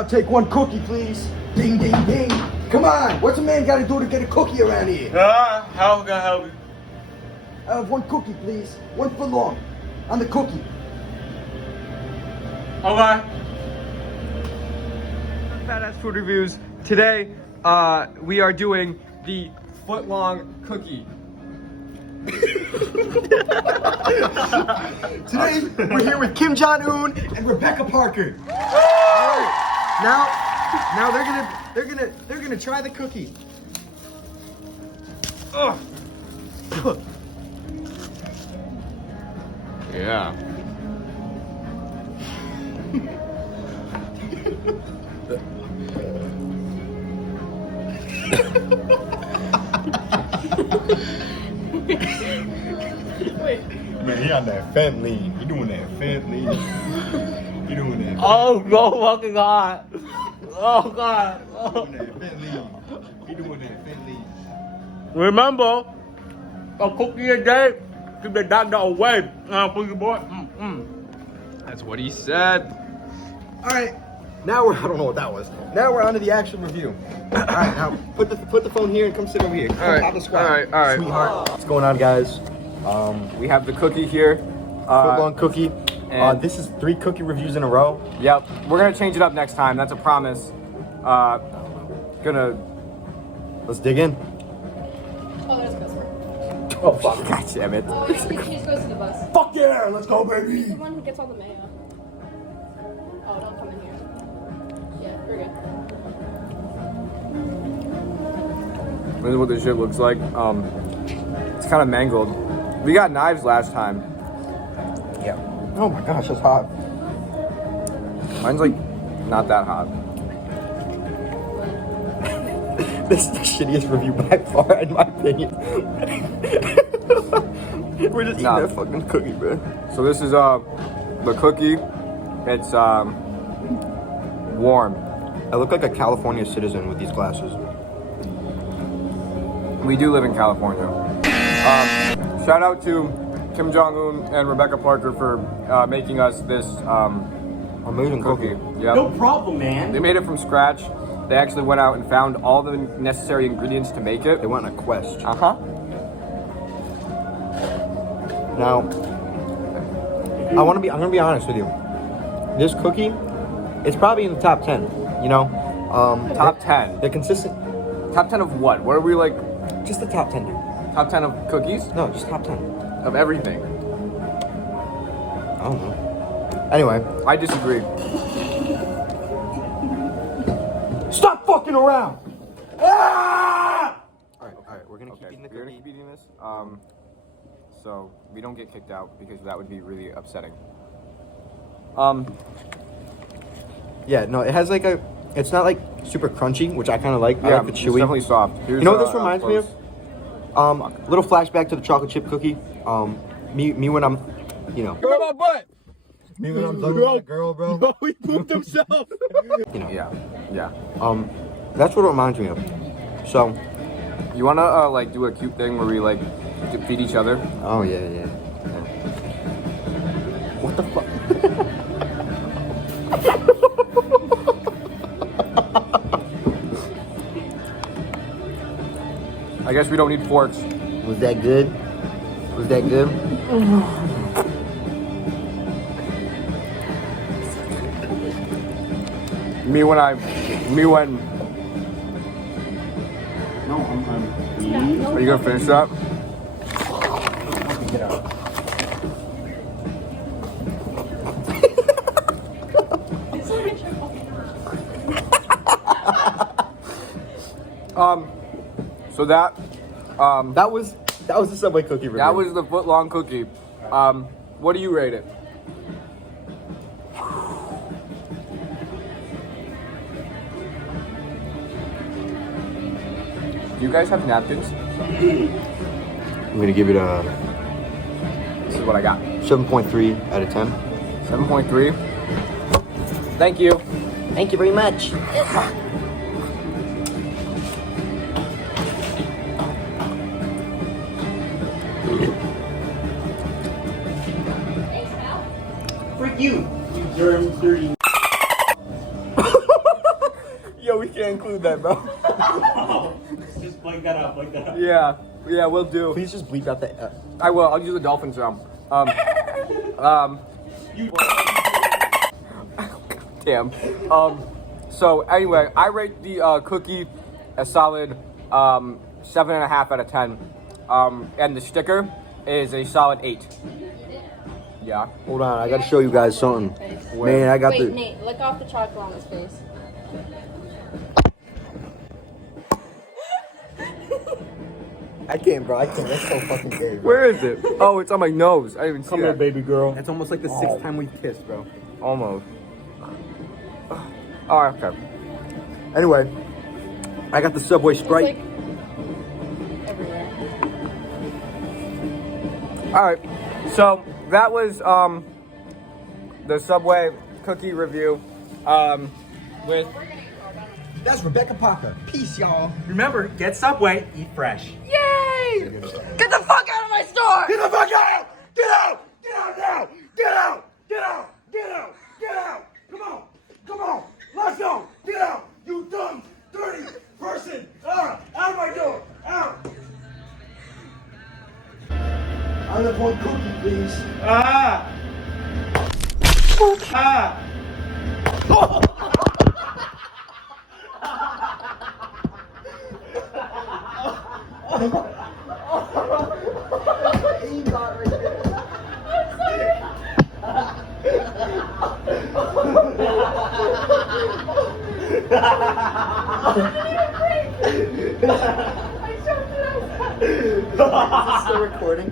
I'll take one cookie, please. Ding, ding, ding. Come on, what's a man got to do to get a cookie around here? How can I help you? I have one cookie, please. 1 footlong on the cookie. Okay. Fatass Food Reviews. Today, we are doing the footlong cookie. Today, we're here with Kim Jong-un and Rebecca Parker. All right, now they're gonna try the cookie. Ugh. Yeah. Man, he on that fat lean. He doing that fat lean. He doing that. Oh, so fucking hot. Oh God. He doing that fat lean. He doing that fat lean. Remember, a cookie a day keep the doctor away. Please, boy. That's what he said. All right, now I don't know what that was. Now we're on to the actual review. All right, now put the phone here and come sit over here. All right, all right. Sweetheart. What's going on, guys? We have the cookie here. Footlong cookie. and- This is 3 cookie reviews in a row. Yep, we're gonna change it up next time. That's a promise. Let's dig in. Oh, there's a bus word. Oh fuck! God damn it. Oh, he just goes to the bus. Fuck yeah! Let's go, baby. He's the one who gets all the mayo. Oh, don't come in here. Yeah, we're good. This is what this shit looks like. It's kind of mangled. We got knives last time. Yeah. Oh my gosh, that's hot. Mine's like not that hot. This is the shittiest review by far, in my opinion. We're just eating Nah. that fucking cookie, bro. So this is the cookie. It's warm. I look like a California citizen with these glasses. We do live in California. Shout out to Kim Jong-un and Rebecca Parker for making us this Amazing cookie. cookie. Yep. No problem, man. They made it from scratch. They actually went out and found all the necessary ingredients to make it. They went on a quest. Uh-huh. Now, I'm gonna be honest with you. This cookie, it's probably in the top 10. You know, Top 10. They're consistent. Top 10 of what? What are we like? Just the top 10, dude. Top 10 of cookies? No, just top 10. Of everything. I don't know. Anyway, I disagree. stop fucking around. Ah! All right, we're gonna keep eating the We're gonna cookie. keep eating this. So we don't get kicked out because that would be really upsetting. Yeah, no, it has like a. It's not like super crunchy, which I kind of like. I Yeah, like the it's chewy. definitely soft. Here's, You know what this up reminds me close. of? Little flashback to the chocolate chip cookie. Me when I'm, you know. Look at my butt! Me when I'm talking about a girl, bro. Oh, he pooped himself. You know. Yeah. That's what it reminds me of. So. You wanna like do a cute thing where we like feed each other? Oh yeah. What the fuck? I guess we don't need forks. Was that good? Was that good? Me when No, I'm are you gonna finish that? Get out. So that That was the Subway cookie review. that was the footlong cookie. What do you rate it? Do you guys have napkins? I'm gonna give it a This is what I got. 7.3 out of 10. 7.3. Thank you. Thank you very much. Frick you, you germ dirty. include that, bro. Just blank that out, blank that out. Yeah, we'll do. Please just bleep out the. I will. I'll use the dolphin sound. Damn. So anyway, I rate the cookie a solid 7.5 out of 10. And the sticker is a solid 8. Yeah. Hold on, I gotta show you guys something. Man, I got Wait, Nate, lick off the chocolate on his face. I can't, bro. I can't. That's so fucking gay. Bro. Where is it? Oh, it's on my nose. I didn't even see Come here, that. baby girl. It's almost like the 6th time we've kissed, bro. Almost. Oh, okay. Anyway, I got the Subway Sprite. It's like everywhere. All right. So that was the Subway cookie review. With That's Rebecca Parker. Peace, y'all. Remember, get Subway, eat fresh. Yay! Get the fuck out of my store! Get the fuck out! Get out! Get out now! Get out! Get out! Get out! Get out! Come on! Come on! Let's go! Get out! You dumb, dirty person! Out of my door! Out! I live one cookie, please. Ah! Ah! Is this still recording?